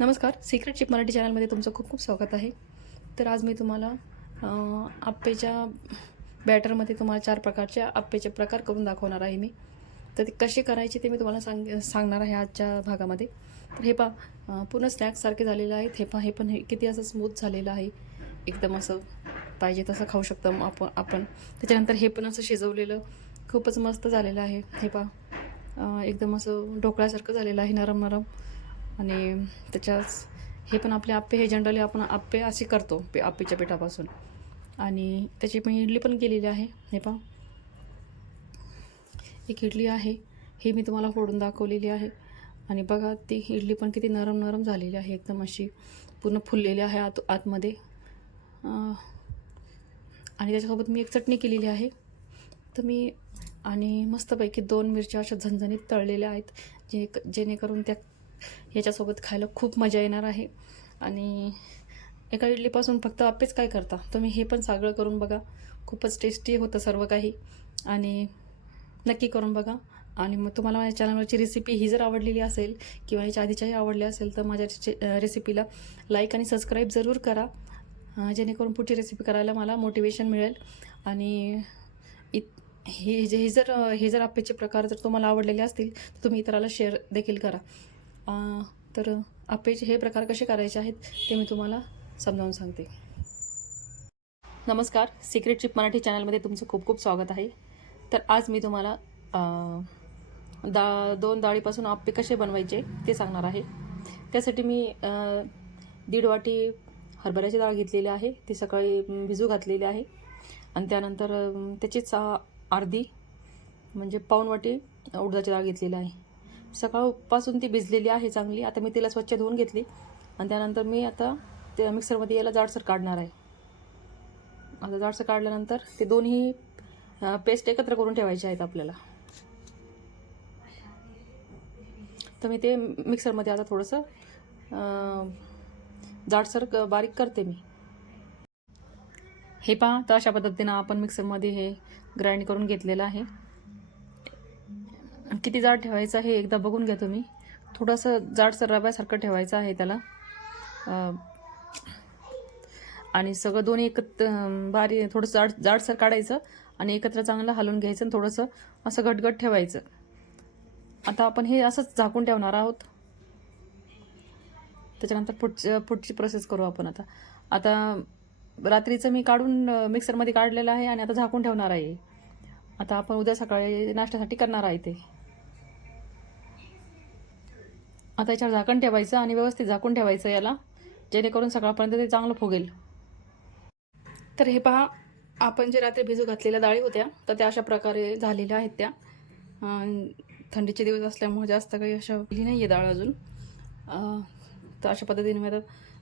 नमस्कार secret chip Marathi चॅनलमध्ये तुमचं खूप खूप स्वागत आहे. तर आज मी तुम्हाला आप्पेच्या बॅटरमध्ये तुम्हाला चार प्रकारच्या आप्पेचे प्रकार करून दाखवणार आहे मी. तर ते कसे करायचे ते मी तुम्हाला सांग सांगणार आहे आजच्या भागामध्ये. तर हे पा पूर्ण स्नॅक्ससारखे झालेलं आहे हे पा हे पण हे किती असं स्मूथ झालेलं आहे. एकदम असं पाहिजे तसं खाऊ शकतो मग आपण आपण. त्याच्यानंतर हे पण असं शिजवलेलं खूपच मस्त झालेलं आहे. हे पा एकदम असं ढोकळ्यासारखं झालेलं आहे नरम नरम आणि त्याच्याच हे पण आपले आप्पे हे जनरली आपण आप्पे असे करतो पे आप्पेच्या पिठापासून. आणि त्याची मी इडली पण केलेली आहे हे पहा. एक इडली आहे ही मी तुम्हाला फोडून दाखवलेली आहे. आणि बघा ती इडली पण किती नरम नरम झालेली आहे एकदम अशी पूर्ण फुललेली आहे आत आतमध्ये. आणि त्याच्यासोबत मी एक चटणी केलेली आहे. तर मी आणि मस्तपैकी दोन मिरच्या अशा झणझणीत तळलेल्या आहेत जे जेणेकरून त्या याच्यासोबत खायला खूप मजा येणार आहे. आणि एका इडलीपासून फक्त आप्पेच काय करता? तुम्ही हे पण सागळं करून बघा. खूपच टेस्टी होतं सर्व काही. आणि नक्की करून बघा. आणि मग तुम्हाला माझ्या चॅनलवरची रेसिपी ही जर आवडलेली असेल किंवा ह्याच्या आधीच्याही आवडली असेल तर माझ्या चे- रेसिपीला लाईक आणि सबस्क्राईब जरूर करा. जेणेकरून पुढची रेसिपी करायला मला मोटिवेशन मिळेल. आणि इत हे जे हे जर हे जर आप्पेचे प्रकार जर तुम्हाला आवडलेले असतील तर तुम्ही इतराला शेअर देखील करा. तर आप्पेचे हे प्रकार कसे करायचे आहेत ते मी तुम्हाला समजावून सांगते. नमस्कार. सिक्रेट चिप मराठी चॅनलमध्ये तुमचं खूप खूप स्वागत आहे. तर आज मी तुम्हाला दा दोन डाळीपासून आप्पे कसे बनवायचे ते सांगणार आहे. त्यासाठी मी दीड वाटी हरभऱ्याची डाळ घेतलेली आहे. ती सकाळी भिजू घातलेली आहे. आणि त्यानंतर त्याचीच अर्धी म्हणजे पाऊण वाटी उडदाची डाळ घेतलेली आहे. सकाळपासून ती भिजलेली आहे चांगली. आता मी तिला स्वच्छ धुवून घेतली. आणि त्यानंतर मी आता त्या मिक्सरमध्ये याला जाडसर काढणार आहे. आता जाडसर काढल्यानंतर ते दोन्ही पेस्ट एकत्र करून ठेवायचे आहेत आपल्याला. तर मी ते मिक्सरमध्ये आता थोडंसं जाडसर बारीक करते मी. हे पहा तर अशा पद्धतीनं आपण मिक्सरमध्ये हे ग्राइंड करून घेतलेलं आहे. किती जाड ठेवायचं हे एकदा बघून घ्या तुम्ही. थोडंसं जाडसर रव्यासारखं ठेवायचं आहे त्याला. आणि सगळं दोन्ही एकत्र बारी थोडंसं जाड जाडसर काढायचं आणि एकत्र चांगलं हलवून घ्यायचं आणि थोडंसं असं घटघट ठेवायचं. आता आपण हे असंच झाकून ठेवणार आहोत. त्याच्यानंतर पुढच्या पुढची प्रोसेस करू आपण आता. आता रात्रीचं मी काढून मिक्सरमध्ये काढलेलं आहे आणि आता झाकून ठेवणार आहे. आता आपण उद्या सकाळी नाश्त्यासाठी करणार आहे ते. आता याच्यावर झाकण ठेवायचं आणि व्यवस्थित झाकून ठेवायचं याला जेणेकरून सकाळपर्यंत ते चांगलं फुगेल. तर हे पहा आपण जे रात्री भिजू घातलेल्या डाळी होत्या तर त्या अशा प्रकारे झालेल्या आहेत त्या. थंडीचे दिवस असल्यामुळे जास्त काही अशा दिली नाही आहे डाळ अजून. तर अशा पद्धतीने मी आता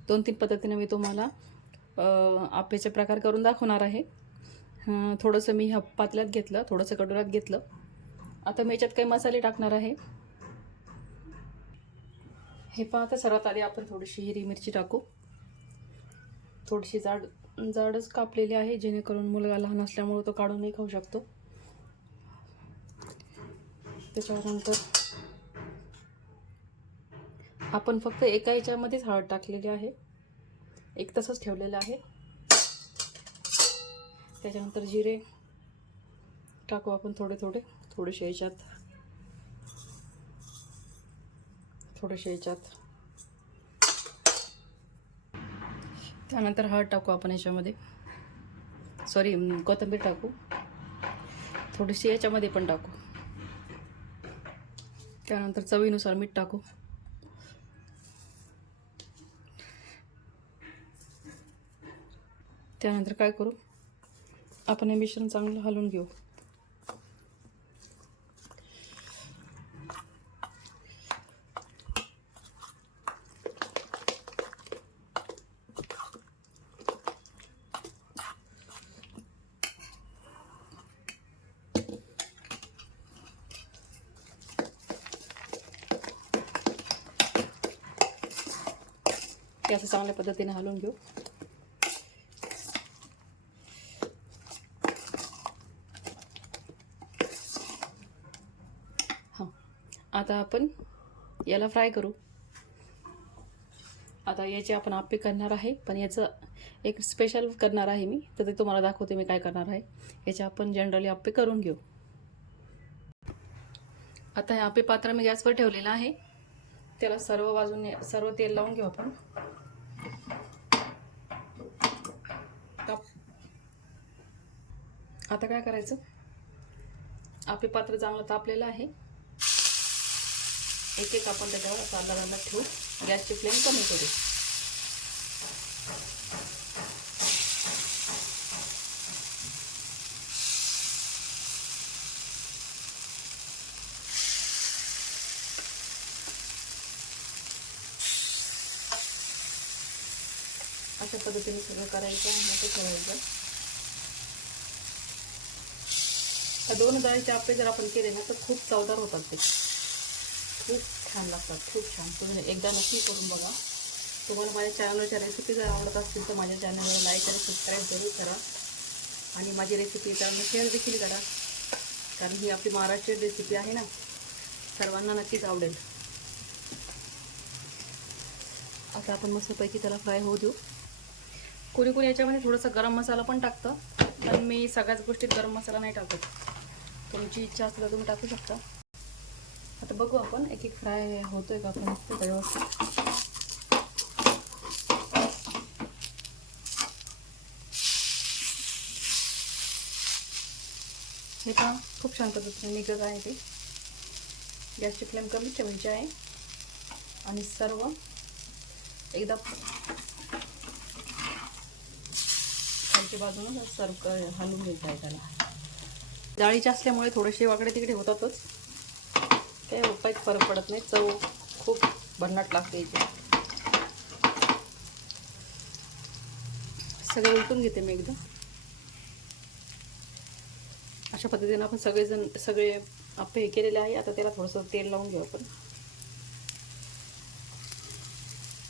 दोन तीन पद्धतीने मी तुम्हाला आपेचे आप्याचे प्रकार करून दाखवणार आहे. थोडंसं मी ह्या पातल्यात घेतलं थोडंसं कटोऱ्यात घेतलं. आता मी याच्यात काही मसाले टाकणार आहे. हे पाहता आता सर्वात आधी आपण थोडीशी हिरवी मिरची टाकू. थोडीशी जाड जाडच कापलेली आहे जेणेकरून मुलगा लहान असल्यामुळे तो काढूनही खाऊ शकतो. त्याच्यानंतर आपण फक्त एका याच्यामध्येच हळद टाकलेली आहे. एक तसंच ठेवलेलं आहे. त्याच्यानंतर जिरे टाकू आपण थोडे थोडे थोडेसे याच्यात. थोडेसे याच्यात. त्यानंतर हळद टाकू आपण याच्यामध्ये. सॉरी कोथिंबीर टाकू. थोडीशी याच्यामध्ये पण टाकू. त्यानंतर चवीनुसार मीठ टाकू. त्यानंतर काय करू? आपण हे मिश्रण चांगलं हलवून घेऊ. हे असं चांगल्या पद्धतीने हलवून घेऊ. हां आता आपण याला फ्राय करू. आता याचे आपण आप्पे करणार आहे पण याचं एक स्पेशल करणार आहे मी तर ते तुम्हाला दाखवते मी काय करणार आहे. याचे आपण जनरली आप्पे करून घेऊ. आता हे आप्पे पात्र मी गॅसवर ठेवलेलं आहे. त्याला सर्व बाजूने सर्व तेल लावून घेऊ आपण. आता काय करायचं? आपले पात्र चांगलं तापलेलं आहे. एक एक आपण त्याच्यावर असा अलग अलग ठेवू गॅसची फ्लेम कमी करू. अशा पद्धतीने सगळं करायचं आणि ते ठेवायचं त्या दोन डाळीचे आप्पे जर आपण केले ना तर खूप चवदार होतात ते. खूप छान लागतात खूप छान. तुम्ही एकदा नक्की करून बघा. तुम्हाला माझ्या चॅनलच्या रेसिपी जर आवडत असतील तर माझ्या चॅनलला लाईक आणि सबस्क्राईब जरूर करा. आणि माझी रेसिपी इतरांना शेअर देखील करा. कारण ही आपली महाराष्ट्रीयन रेसिपी आहे ना. सर्वांना नक्कीच आवडेल. आता आपण मस्तपैकी त्याला फ्राय होऊ देऊ. कोणी कोणी याच्यामध्ये थोडासा गरम मसाला पण टाकतं पण मी सगळ्याच गोष्टीत गरम मसाला नाही टाकत. तुमची इच्छा असेल तर तुम्ही टाकू शकता. आता बघू आपण एक एक फ्राय होतोय का आपण का व्यवस्थित? हे पण खूप छान पद्धतीने निघत आहे ते. गॅसची फ्लेम कमी ठेवायची आहे. आणि सर्व एकदा खालच्या बाजूनं सर्व हलवून घ्यायचं आहे त्याला. डाळीच्या असल्यामुळे थोडेसे वाकडे तिकडे होतातच. काही काही फरक पडत नाही. चव खूप भन्नाट लागते इथे. सगळे उलटून घेते मी एकदम अशा पद्धतीनं आपण सगळेजण सगळे आप्पे हे केलेले आहे. आता त्याला थोडंसं तेल लावून घेऊ आपण.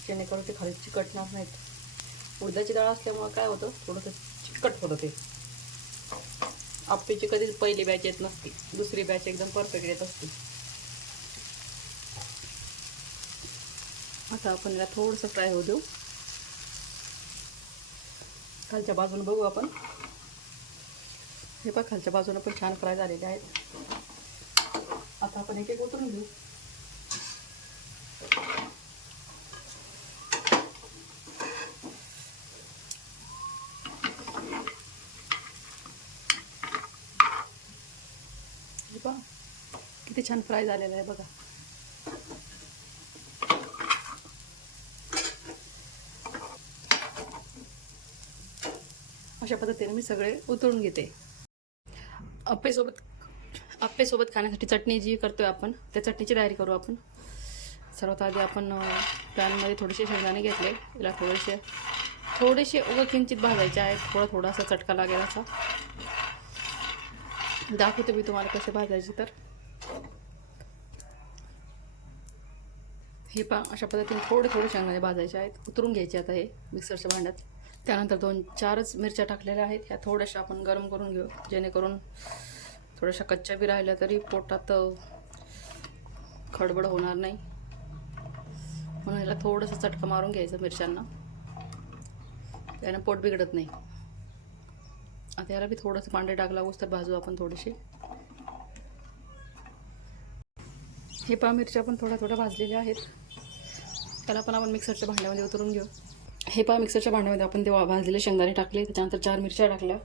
जेणेकरून ते खाली चिकटणार नाहीत. उडदाची डाळ असल्यामुळं काय होतं? थोडंसं चिकट होतं ते. आप्पेची कधीच पहिली बॅच येत नसते. दुसरी बॅच एकदम परफेक्ट येत असते. आता आपण याला थोडंसं फ्राय होऊ देऊ. खालच्या बाजूने बघू आपण. हे बघ खालच्या बाजूने पण छान फ्राय झालेले आहेत. आता आपण एक एक उतरून घेऊ हे पहा किती छान फ्राय झालेलं आहे बघा. अशा पद्धतीने मी सगळे उतरून घेते. अप्पेसोबत अप्पेसोबत खाण्यासाठी चटणी जी करतोय आपण त्या चटणीची तयारी करू आपण. सर्वात आधी आपण पॅनमध्ये थोडेसे शेंगदाणे घेतले. याला थोडेसे थोडेसे उगं किंचित भाजायचे आहेत. थोडा थोडासा चटका लागेल असा. दाखवते मी तुम्हाला कसे भाजायचे तर. हे पा अशा पद्धतीने थोडे थोडे शेंगदाणे भाजायचे आहेत उतरून घ्यायचे आता हे मिक्सरच्या भांड्यात. त्यानंतर दोन चारच मिरच्या टाकलेल्या आहेत ह्या थोड्याशा आपण गरम करून घेऊ जेणेकरून थोड्याशा कच्च्या बी राहिल्या तरी पोटात खडबड होणार नाही. म्हणून ह्याला थोडंसं चटका मारून घ्यायचं मिरच्यांना. त्यानं पोट बिघडत नाही. आता याला बी थोडंसं पांढरे डाग लागूच तर भाजू आपण थोडेसे. हे पा मिरच्या पण थोड्या थोड्या भाजलेल्या आहेत. त्याला पण आपण मिक्सरच्या भांड्यामध्ये उतरून घेऊ. हे पहा मिक्सरच्या भांड्यामध्ये आपण ते भाजलेले शेंगदाणे टाकले त्याच्यानंतर चार मिरच्या टाकल्या.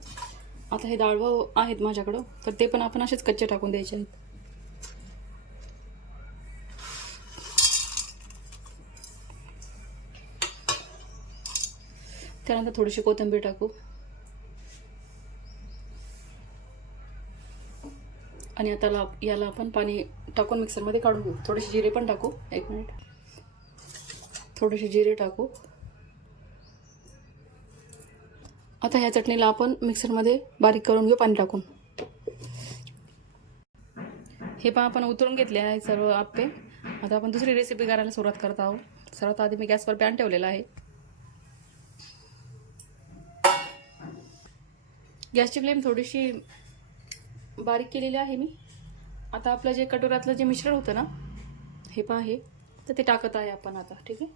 आता हे डाळवं आहेत माझ्याकडं तर ते पण आपण असेच कच्चे टाकून द्यायचे आहेत. त्यानंतर थोडीशी कोथिंबीर टाकू. आणि आता ला- याला आपण पाणी टाकून मिक्सरमध्ये काढून घेऊ. थोडेसे जिरे पण टाकू. एक मिनिट. थोडेसे जिरे टाकू. आता ह्या चटणीला आपण मिक्सरमध्ये बारीक करून घेऊ पाणी टाकून. हे पण आपण उतरून घेतले आहे सर्व आप्पे. आता आपण दुसरी रेसिपी करायला सुरुवात करत आहोत. सर्वात आधी मी गॅसवर पॅन ठेवलेला आहे. गॅसची फ्लेम थोडीशी बारीक केलेलं आहे मी. आता आपलं जे कटोऱ्यातलं जे मिश्रण होतं ना हे पहा आहे तर ते टाकत आहे आपण आता ठीक आहे?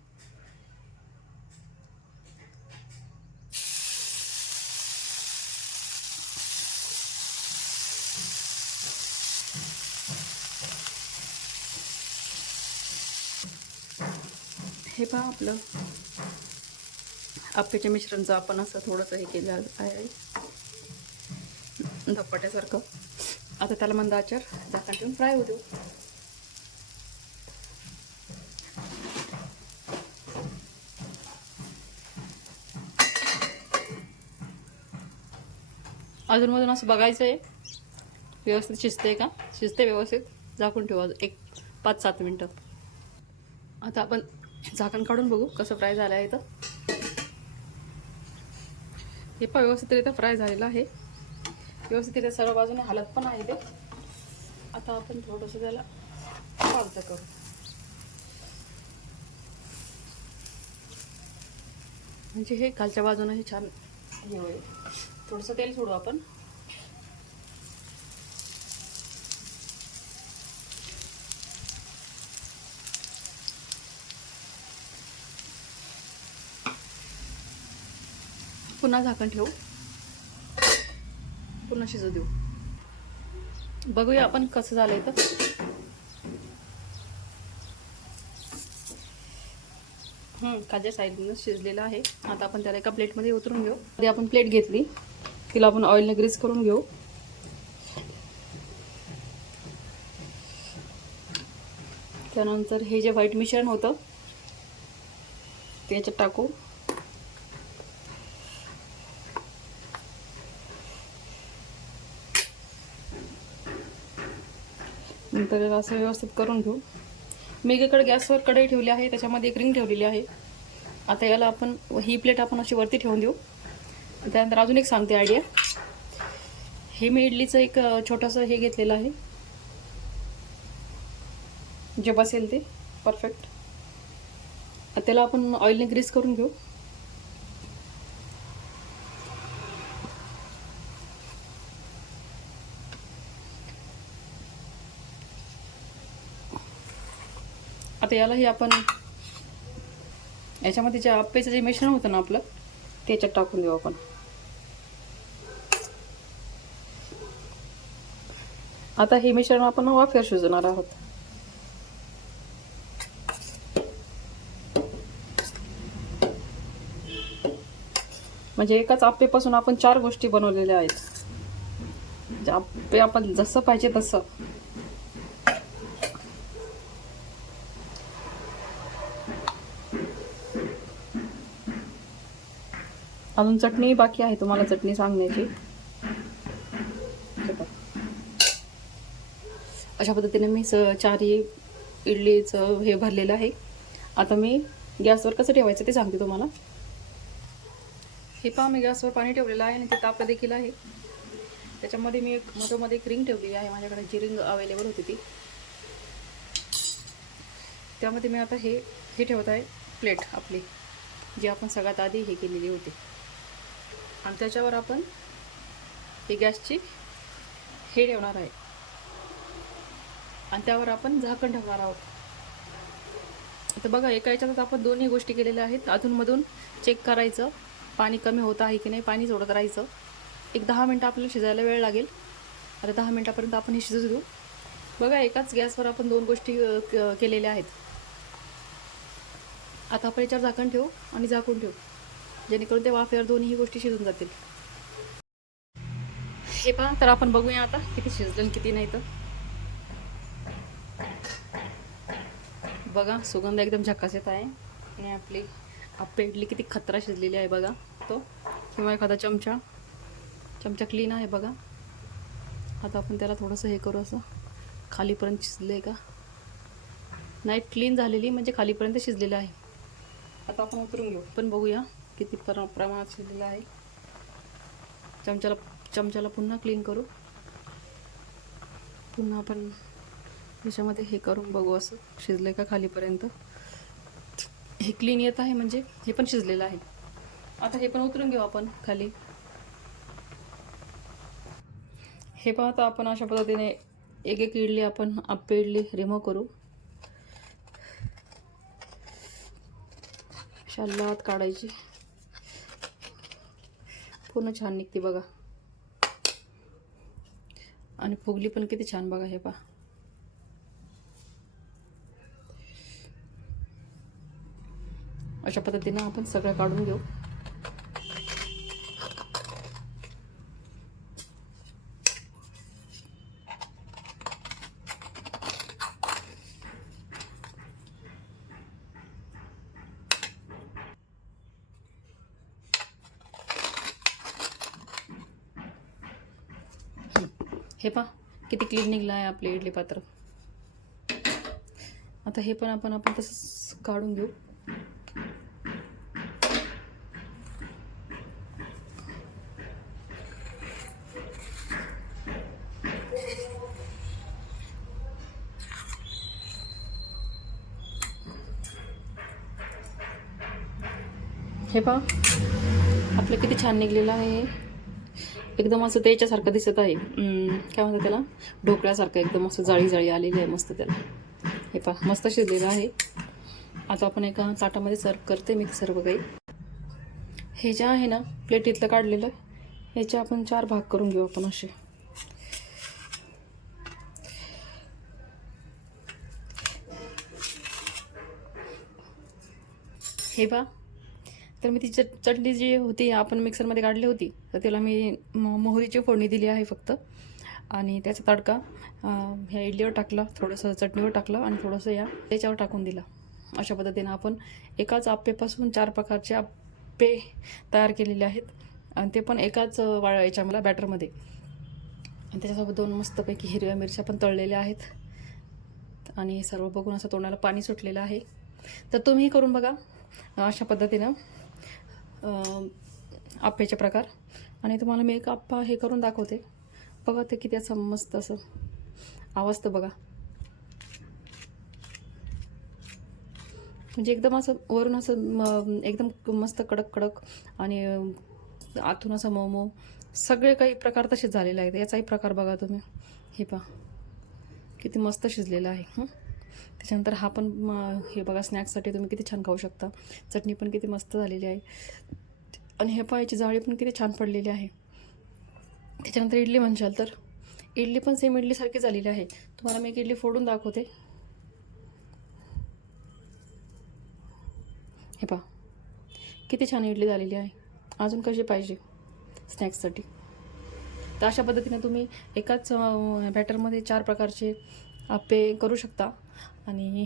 हे पहा आपलं. आप्याच्या मिश्रणचं आपण असं थोडंसं हे केलं आहे. धपाट्यासारखं. आता त्याला मंद आचार झाकण ठेवून फ्राय होऊ देऊ. अजूनमधून असं बघायचं आहे व्यवस्थित शिजते का? शिजते व्यवस्थित. झाकून ठेवा एक पाच सात मिनटं. आता आपण झाकण काढून बघू कसं फ्राय झालं आहे तर हे पण व्यवस्थितरित्या फ्राय झालेलं आहे. व्यवस्थित तिथे सर्व बाजूने हालत पण आहे ते. आता आपण थोडंसं त्याला पालतं करू. म्हणजे हे खालच्या बाजूने हे छान हे होईल. थोडंसं तेल सोडू आपण. पुन्हा झाकण ठेवू. पूर्ण शिजू देऊ. बघूया आपण कसं झालंय तर खाज्या साईडनं शिजलेलं आहे. आता आपण त्याला एका प्लेटमध्ये उतरून घेऊ. आधी आपण प्लेट घेतली. तिला आपण ऑइलने ग्रीस करून घेऊ. त्यानंतर हे जे व्हाईट मिश्रण होतं त्याच्यात टाकू. नंतर असं व्यवस्थित करून घेऊ. मी एकीकडे गॅसवर कढई ठेवली आहे त्याच्यामध्ये एक रिंग ठेवलेली आहे. आता याला आपण ही प्लेट आपण अशी वरती ठेवून देऊ. त्यानंतर अजून एक सांगते आयडिया हे मी इडलीचं एक छोटंसं हे घेतलेलं आहे. जे बसेल ते परफेक्ट त्याला आपण ऑइलने ग्रीस करून घेऊ. आता यालाही आपण याच्यामध्ये जे आप्पेचं जे मिश्रण होतं ना आपलं त्याच्यात टाकून देऊ आपण. आता हे मिश्रण आपण वाफेर शिजवणार आहोत. म्हणजे एकाच आप्पेपासून आपण चार गोष्टी बनवलेल्या आहेत. आप्पे आपण जसं पाहिजे तसं. अजून चटणी बाकी आहे तुम्हाला चटणी सांगण्याची. अशा पद्धतीने मी स चारही इडलीचं हे भरलेलं आहे. आता मी गॅसवर कसं ठेवायचं ते सांगते तुम्हाला. हे पहा मी गॅसवर पाणी ठेवलेलं आहे आणि ते ताप देखील आहे. त्याच्यामध्ये मी एक मधोमध्ये एक रिंग ठेवली आहे. माझ्याकडे जी रिंग अवेलेबल होती ती. त्यामध्ये मी आता हे हे ठेवत आहे प्लेट आपली जी आपण सगळ्यात आधी हे केलेली होती. आणि त्याच्यावर आपण ही गॅसची हे ठेवणार आहे. आणि त्यावर आपण झाकण ठेवणार आहोत. आता बघा एका याच्यातच आपण दोन्ही गोष्टी केलेल्या आहेत. अधूनमधून चेक करायचं. पाणी कमी होत आहे की नाही पाणी सोडत राहायचं. एक दहा मिनटं आपल्याला शिजायला वेळ लागेल. आता दहा मिनटापर्यंत आपण हे शिजू घेऊ बघा एकाच गॅसवर आपण दोन गोष्टी क- केलेल्या आहेत. आता आपण याच्यावर झाकण ठेवू आणि झाकून ठेवू. जेणेकरून ते वाफेवर दोन्ही गोष्टी शिजून जातील. हे पहा तर आपण बघूया आता किती शिजलं किती नाही तर. बघा सुगंध एकदम झकास येत आहे. आणि आपली आपली इडली किती खतरा शिजलेली आहे बघा तो. किंवा एखादा चमचा. चमचा क्लीन आहे बघा. आता आपण त्याला थोडंसं हे करू असं. खालीपर्यंत शिजलं आहे का? नाही क्लीन झालेली म्हणजे खालीपर्यंत शिजलेलं आहे. आता आपण उतरून घेऊ. पण बघूया. किती प्र प्रमाणात शिजलेलं आहे. चमच्याला चमच्याला पुन्हा क्लीन करू. पुन्हा आपण याच्यामध्ये हे करून बघू असं. शिजलं का खालीपर्यंत? हे क्लीन येत आहे म्हणजे हे पण शिजलेलं आहे. आता हे पण उतरून घेऊ आपण खाली. हे पाहता आपण अशा पद्धतीने एक एक इडली आपण आप्पे इडली रिमूव्ह करू. शाल्लात काढायची. पूर्ण छान निघते बघा. आणि फुगली पण किती छान बघा हे पहा. अशा पद्धतीनं आपण सगळं काढून घेऊ. हे पहा किती क्लीन निघलं आहे आपले इडली पात्र आता हे पण आपण आपण तसंच काढून घेऊ हे पहा आपलं किती छान निघलेलं आहे हे. एकदम असं त्याच्यासारखं दिसत आहे. काय म्हणतात त्याला? ढोकळ्यासारखं एकदम असं जाळी जाळी आलेली आहे मस्त त्याला. हे पहा मस्त शिजलेलं आहे. आता आपण एका ताटामध्ये सर्व करते मी सर्व काही. हे जे आहे ना प्लेटीतलं काढलेलं ह्याचे आपण चार भाग करून घेऊ आपण असे. हे बा तर मी ती चट चटणी जी होती आपण मिक्सरमध्ये काढली होती तर त्याला मी मोहरीची फोडणी दिली आहे फक्त. आणि त्याचा तडका ह्या इडलीवर टाकला थोडंसं चटणीवर टाकलं आणि थोडंसं या त्याच्यावर टाकून दिला. अशा पद्धतीनं आपण एकाच आप्पेपासून चार प्रकारचे आप्पे तयार केलेले आहेत. आणि ते पण एकाच वाळ याच्या मला बॅटरमध्ये. आणि त्याच्यासोबत दोन मस्तपैकी हिरव्या मिरच्या पण तळलेल्या आहेत. आणि हे सर्व बघून असं तोंडाला पाणी सुटलेलं आहे. तर तुम्ही करून बघा अशा पद्धतीनं. आप्प्याचे आप्याचे प्रकार. आणि तुम्हाला मी एक आप्पा हे करून दाखवते. बघा ते किती असं मस्त असं. आवाज तर बघा. म्हणजे एकदम असं वरून असं म- एकदम मस्त कडक कडक आणि आतून असं मोमो सगळे काही प्रकार तसेच झालेले आहेत. याचाही प्रकार बघा तुम्ही. हे पहा. किती मस्त शिजलेलं आहे. हं? त्याच्यानंतर हा पण हे बघा स्नॅक्ससाठी तुम्ही किती छान खाऊ शकता. चटणी पण किती मस्त झालेली आहे. आणि हे पायाची जाळी पण किती छान पडलेली आहे. त्याच्यानंतर इडली म्हणशाल तर? इडली पण सेम इडलीसारखी झालेली आहे. तुम्हाला मी एक इडली फोडून दाखवते. हे पहा. किती छान इडली झालेली आहे. अजून कशी पाहिजे स्नॅक्ससाठी? तर अशा पद्धतीने तुम्ही एकाच बॅटरमध्ये चार प्रकारचे आप्पे करू शकता. आणि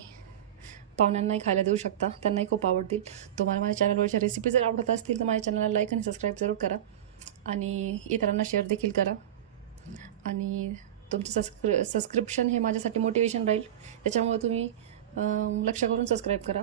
पाहुण्यांनाही खायला देऊ शकता. त्यांनाही खूप आवडतील. तुम्हाला माझ्या चॅनलवरच्या रेसिपी जर आवडत असतील तर माझ्या चॅनलला लाईक आणि सबस्क्राईब जरूर करा. आणि इतरांना शेअर देखील करा. आणि तुमचं सस्क्र सबस्क्रिप्शन हे माझ्यासाठी मोटिवेशन राहील. त्याच्यामुळे तुम्ही लक्ष करून सबस्क्राईब करा.